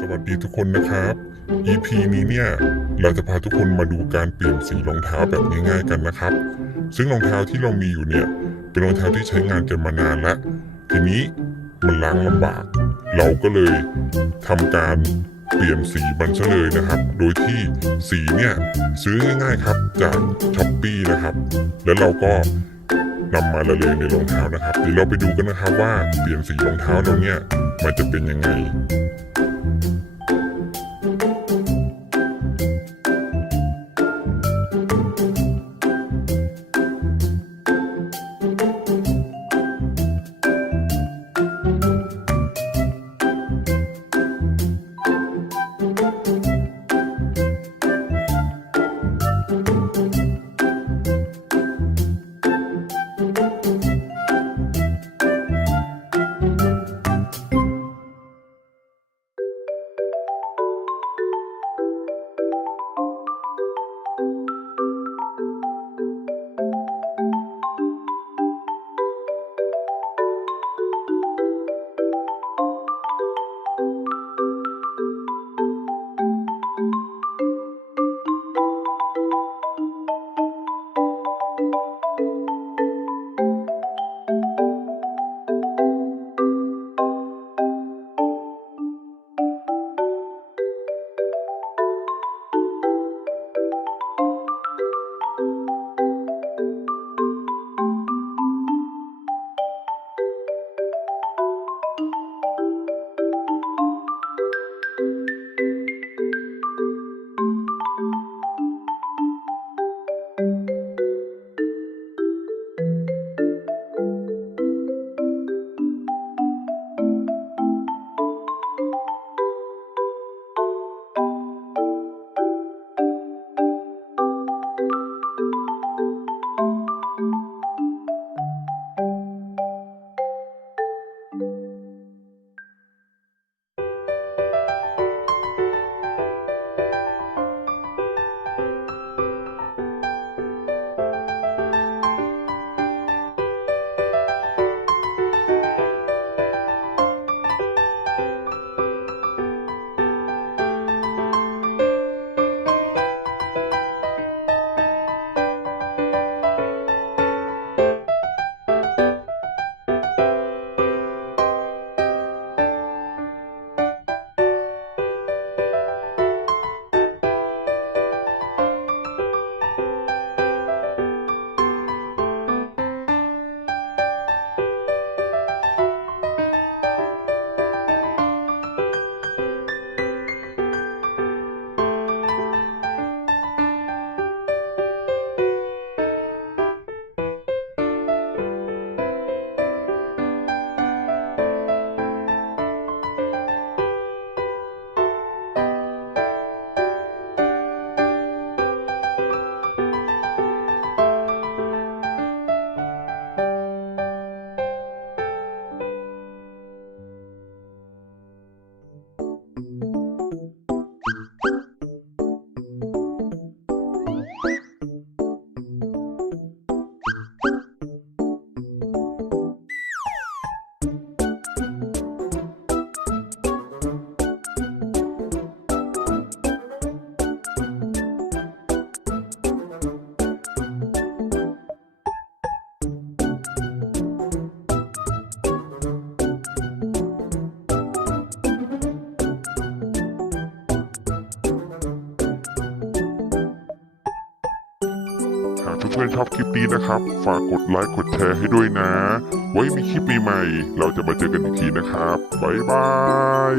สวัสดีทุกคนนะครับ EP นี้เนี่ยเราจะพาทุกคนมาดูการเปลี่ยนสีรองเท้าแบบง่ายๆกันนะครับ ซึ่งรองเท้าที่เรามีอยู่เนี่ยเป็นรองเท้าที่ใช้งานกันมานานแล้ว ทีนี้มันล้างลำบาก เราก็เลยทำการเปลี่ยนสีมันซะเลยนะครับ โดยที่สีเนี่ยซื้อง่ายๆครับจากช้อปปีนะครับ แล้วเราก็นำมาละเลยในรองเท้านะครับเดี๋ยวเราไปดูกันนะครับว่าเปลี่ยนสีรองเท้าเราเนี่ยมันจะเป็นยังไง หากเพื่อนๆชอบคลิปนี้นะครับ ฝากกดไลค์กดแชร์ให้ด้วยนะ ไว้มีคลิปใหม่ๆเราจะมาเจอกันอีกทีนะครับ บ๊ายบาย